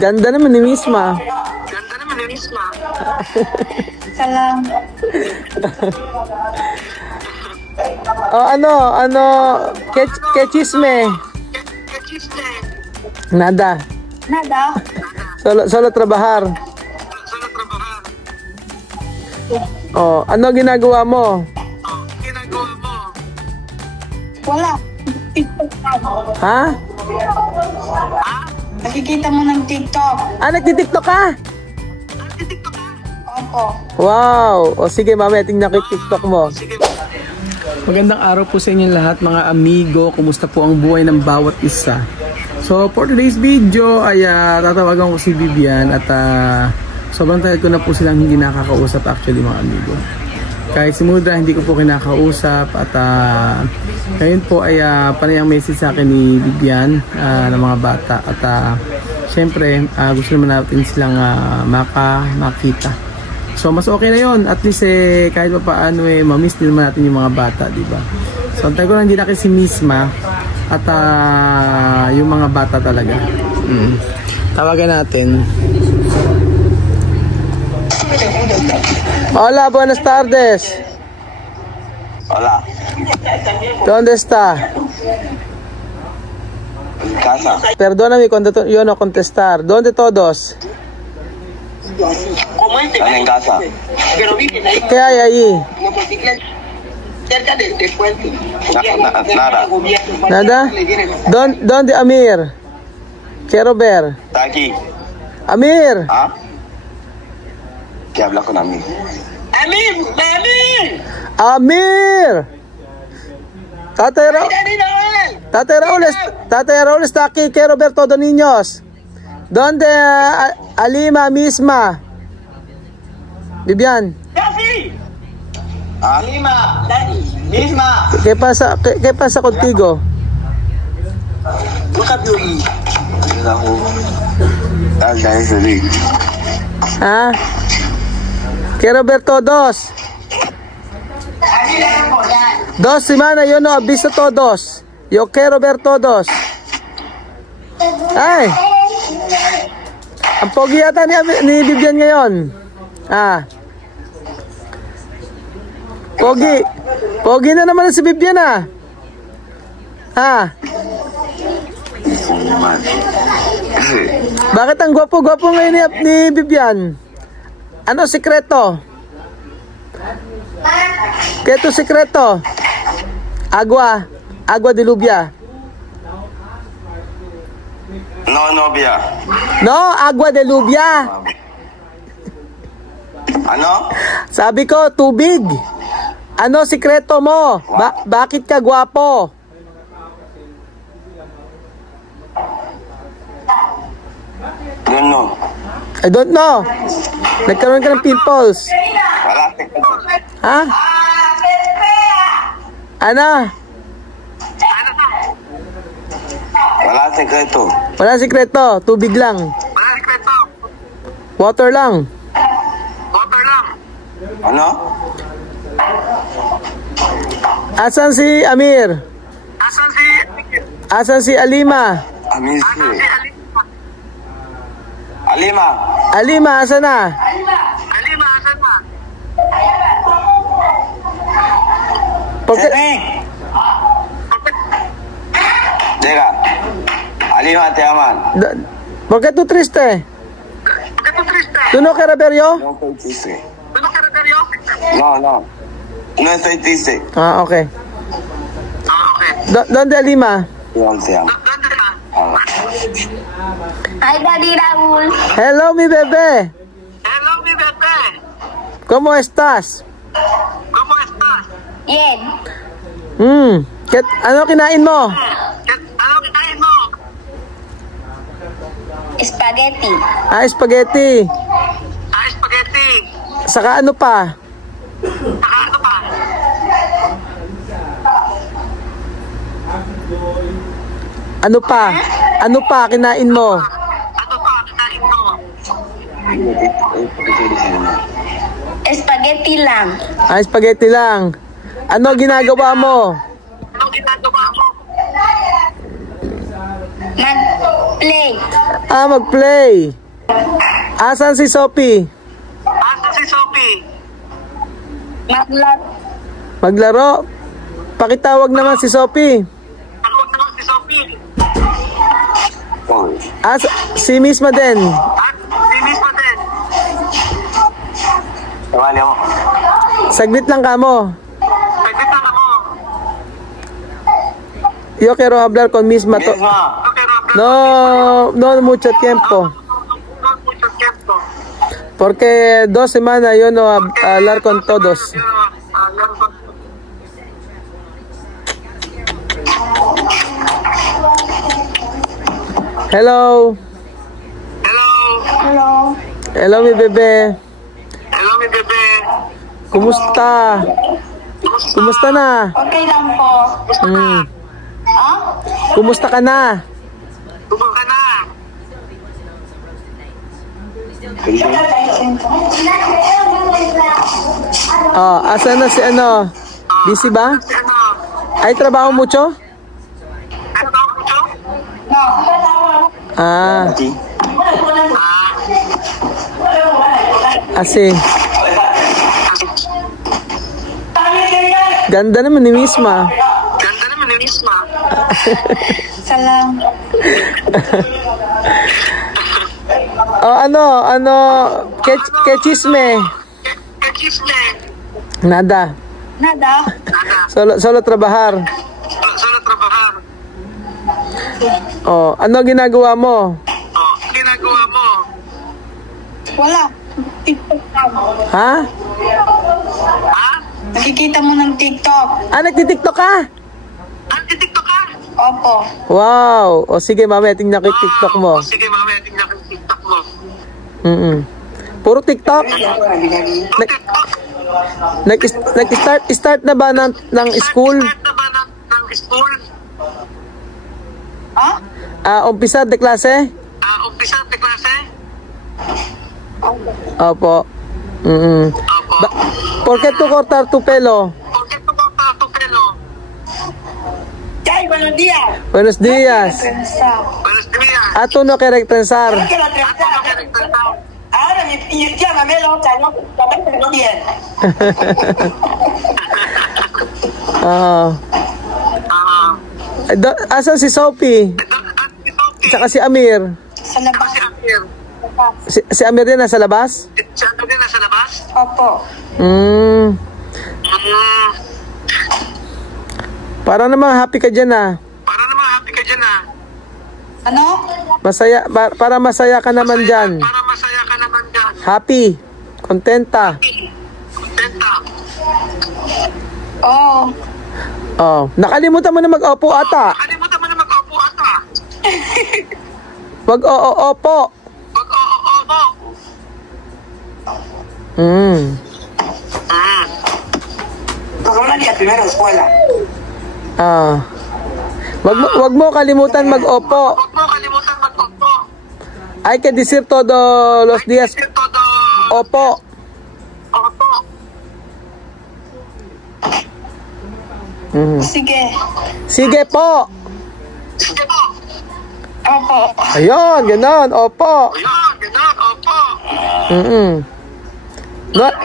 Ganda naman ni Misma. Ganda naman ni Misma. Salam. Oh, ano, kechisme. Kechisme. Nada. Nada. Solo trabajar. Solo trabajar. Oh, ano ginagawa mo? Ginagawa mo. Wala. TikTok ako. Ha? Nakikita mo ng TikTok. Nagtitiktok ka? TikTok ka? Opo. Wow! O sige, mamaya tingnan ko yung TikTok mo. Sige. Magandang araw po sa inyong lahat mga amigo. Kumusta po ang buhay ng bawat isa? So for today's video ay tatawagan ko si Vivian at sobrang tagal ko na po silang hindi nakakausap actually mga amigo. Kahit si Mudra hindi ko po kinakausap at ngayon po ay panay ang message sa akin ni Vivian ng mga bata at syempre gusto naman natin silang makita. So mas okay na yon, at least kahit pa paano ma-miss din naman natin yung mga bata, di ba? So antay ko lang din na si Misma at yung mga bata talaga. Tawagan natin. Hola, buenas tardes. Hola. ¿Dónde está? En casa. Perdóname cuando yo no contestar. ¿Dónde todos? Están en casa. ¿Qué hay ahí? Nada. ¿Nada? ¿Dónde Amir? Quiero ver. Está aquí. Amir. ¿Ah? ¿Qué habla con Amir? Amir. Tatay Raúl está aquí. Quiero ver todos niños. ¿Dónde Alima Misma? Vivian. Alima, Misma. ¿Qué pasa contigo? ¿Ah? Quiero ver todos. 2 semanas yo no he visto todos. Yo quiero ver todos. Ay. Ang pogi yata ni Vivian ngayon. Pogi. Pogi na naman si Vivian Bakit ang gwapo-gwapo ngayon ni Vivian? Ano sikreto? ¿Qué tu secreto? Agua de lluvia. No, novia. No, agua de lluvia. Ano? Sabi ko, tubig. Ano sikreto mo? Bakit ka gwapo? Don't know. I don't know. Nagkaroon ka ng pimples. Wala sekreto. Ha? Ano? Wala sekreto. Wala sikreto. Tubig lang. Wala sikreto. Water lang. Water lang. Ano? Asan si Amir? Asan si Alima? Amir si. Alima. Alima, asan na? Alima, asan na? Llega. Alima, te aman. ¿Por qué tú triste? ¿Por qué tú triste? ¿Tú no quieres ver yo? No estoy triste. ¿Tú no quieres ver yo? No. No estoy triste. Okay. Okay. ¿Dónde Alima? Yo te amo. ¿Dónde ka? Hi, Daddy Raul. Hello, mi bebé. Hello, mi bebe. ¿Cómo estás? ¿Cómo estás? Bien. Ano kinain mo? Ano kinain mo? Spaghetti. Spaghetti. Spaghetti. Saka ano pa? Saka ano pa? Ano pa? Ano pa kinain mo? Ano pa kinain mo? Spaghetti lang. Spaghetti lang. Ano ginagawa mo? Ano ginagawa mo? Play. Ah, mag-play. Asan si Sophie? Asan si Sophie? Maglaro. Maglaro? Pakitawag naman si Sophie. Tawag naman si Sophie. Si Miss Maden. At si Miss Maden. Tawali mo. Saglit lang kamo. Saglit lang ako. Yo quiero hablar con Miss Mato. Misma. Okay, Rob. No mucho tiempo. No mucho tiempo. Porque 2 semanas yo no hablar con todos. Hello. Hello. Hello. Hello mi bebe. Hello, mi bebe. Kumusta? Kumusta na? Okay lang po. Hmm. Ah? Kumusta ka na? Tubog ka na. Oh, asa na si ano? Busy ba? Si ano? Ay trabaho mucho? Ano ba ako ito? No. Ah, asi. Ganda naman ni Misma. Ganda naman ni Misma. Salamat. Oh, ano, que chisme. Kachisme. Nada. Nada. Nada. Solo trabajar. Solo trabajar. Oh, ano ginagawa mo? Oh, ginagawa mo. Wala. TikTok lang. Ha? Ha? Nakikita mo ng TikTok. Ah, nagtitiktok ka? Anti-tiktok ka? Opo. Wow. O sige, mamaya tingnan ko yung TikTok mo. Oh, sige, mamaya tingnan ko yung TikTok mo. Puro TikTok? TikTok? Start na ba ng school? Start na ba ng school? Ha? Umpisa de klase? Umpisa na klase? Opo. Opo. ¿Por qué tú cortar tu pelo? Porque ito mo pa ito pelo. Chay, buenos días. Buenos días. Buenos días. Tú no quieres trenzar. Quiero Ako na trenzar. nagtatao. Ahora mi tía Mamelo salió con bien. Asan si Sophie? At si Sophie. Tsaka si Amir. Sa labas. Si Amir. Si Amir din nasa labas? Si Amir din nasa labas? Opo. Para naman happy ka dyan ah. Para naman happy ka dyan ah. Ano? Masaya, para masaya ka naman dyan. Para masaya ka naman dyan. Happy. Kontenta. Kontenta. Oo. Oh, nakalimutan mo na mag-opo ata. Kalimutan mo na mag-opo ata. Mag-opo. Mag-oo mo. Pag-ulan niya, primero eskwela. Wag mo kalimutan mag-opo. Huwag mo kalimutan mag-opo. Hay que decir todos los días Kasi todo. opo. Opo. Sige. Sige po. Sige po. Opo. Ayun, ganon. Opo. Ayan, gano'n. Opo.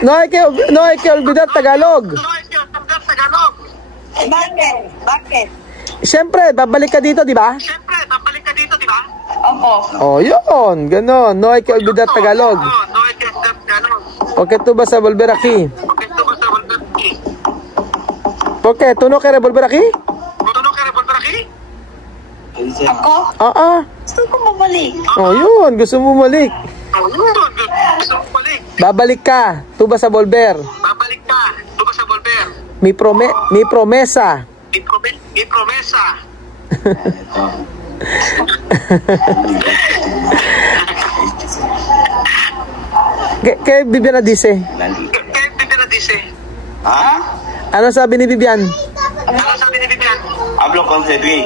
No hay que olvidar Tagalog. Ano yung tanda sa Tagalog? Bakit? Bakit? Siyempre, babalik ka dito, di ba? Siyempre, babalik ka dito, di ba? Opo. Oh, yun. Ganon. No hay que olvidar Tagalog. Oo, no hay que olvidar Tagalog. Porque tú vas a volver aquí. Bakit ito ba sa Volveraki? ¿Por qué? ¿Tú no quieres volver aquí? Tutunong ka rin Volveraki? Ako? Gusto ko mabalik. Oh, yun. Gusto mo bumalik. Oo, yun. Gusto mo balik. Babalik ka. Tú vas a volver. Babalik ka. Ito ba sa Volver? Mi promesa. May promesa. ¿Qué Viviana dice? Kaya Vivian na dice. ¿Ah? Ano sabi ni Vivian? Ano sabi ni Vivian? Hablo con Cedric.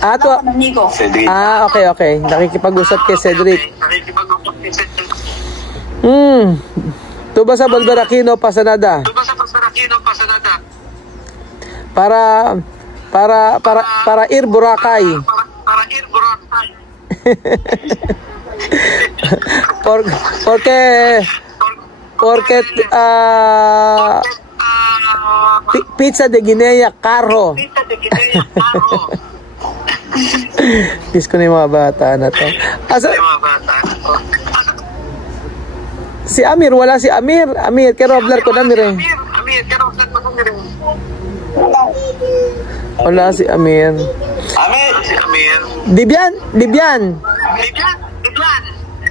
To. Amigo. Cedric. Okay. Nakikipag-usap kay Cedric. Okay. Nakikipag-usap kay Cedric. Tú vas a volver aquí, no pasa nada. Ito ba sa Volveraki no pasa nada? Para ir Boracay. Para ir Boracay. Porque pizza de Guinea, carro. Pizza de Guinea, carro. Kiss ko na yung mga bata na to. Sa mga bata. Si Amir, wala si Amir. Amir, kaya robler ko na Amir eh. Amir, kaya robler ko na Amir. Wala si Amir. Amir. Si Amir. Dibian. Biglan.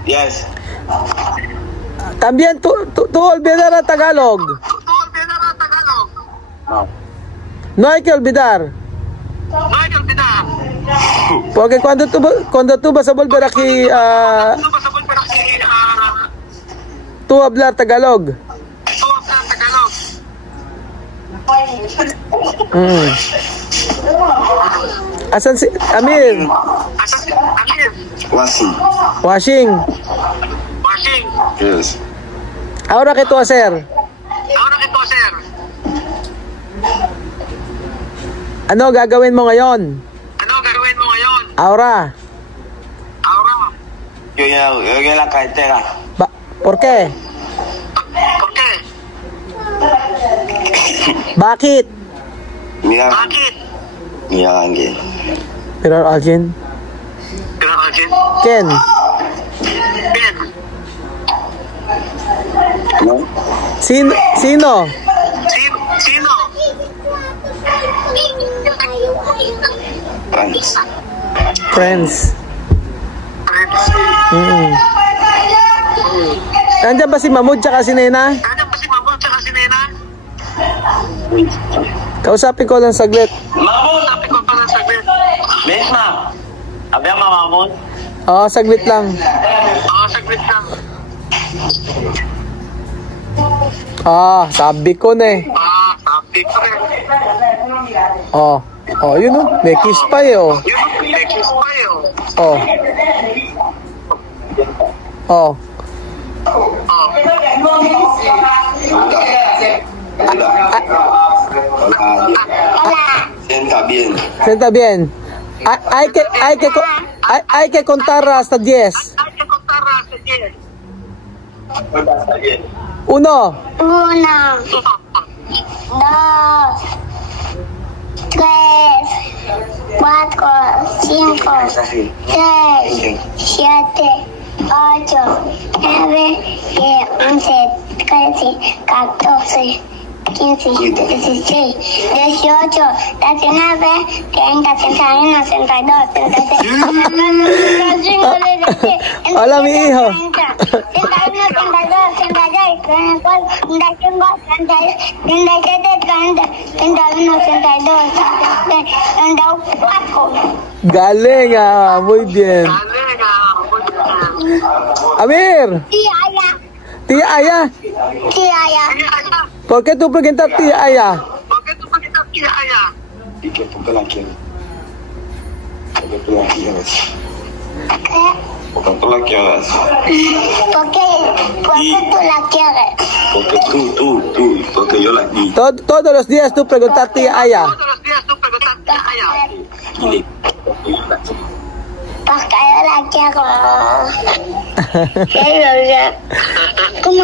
Yes. También tú olvidar a Tagalog. Tú olvidar a Tagalog. No. No hay que olvidar. No hay que olvidar. Porque cuando tú vas a volver aquí, Tú vas a volver aquí tú hablar Tagalog. tú hablar Tagalog. Asan si Amir? Asan si Amir? Washing. Washing. Washing. Yes. Ahora que tú hacer? Ahora que tú hacer? Ano gagawin mo ngayon? Ano gagawin mo ngayon? Ahora. Ahora. Yo en la carretera. ¿Por qué? ¿Por qué? Bakit? Mira. Bakit? Mira alguien. Pero alguien? Pero alguien? Ken? Bien. No. Sino? Sino? Friends. Friends. Nandiyan ba si Mahmoud tsaka si Nena? Ano ba si Mahmoud tsaka si Nena? Kausapin ko lang saglit. Mahmoud. Sabi ko pa lang saglit. Besma. Había Mahmoud. Oo, saglit lang. Saglit lang. Sabi ko na eh. Sabi ko rin. Yun o. May kiss pa eh oh. Yun, may kiss pa yun. Sienta bien. Sienta bien. Hay que contar hasta 10. Hay que contar hasta 10. Uno. 1, 2, 3, 4, 5, 6, 7, 8, 9, 10, 11, 13, 14, 15, 16, 18, 19, 30, 31, 32, 33, 34, 35, Hola, mi hijo. 31, 32, 33, 34, 35, 36, 37, 30, 31, 32, 33, 34. Galing muy bien. Amir. Tía Aya. Tía Aya. Tía Aya. ¿Por qué tú preguntas tía Aya? ¿Por qué tú preguntas tía Aya? Porque la quieres. Porque tú la quieres. ¿Qué? Porque tú la quieres. ¿Por qué tú la quieres? Porque tú. Porque yo la di. Todos los días tú preguntas tía Aya. Todos los días tú preguntas tía Aya. Porque yo la quiero. ¿Cómo?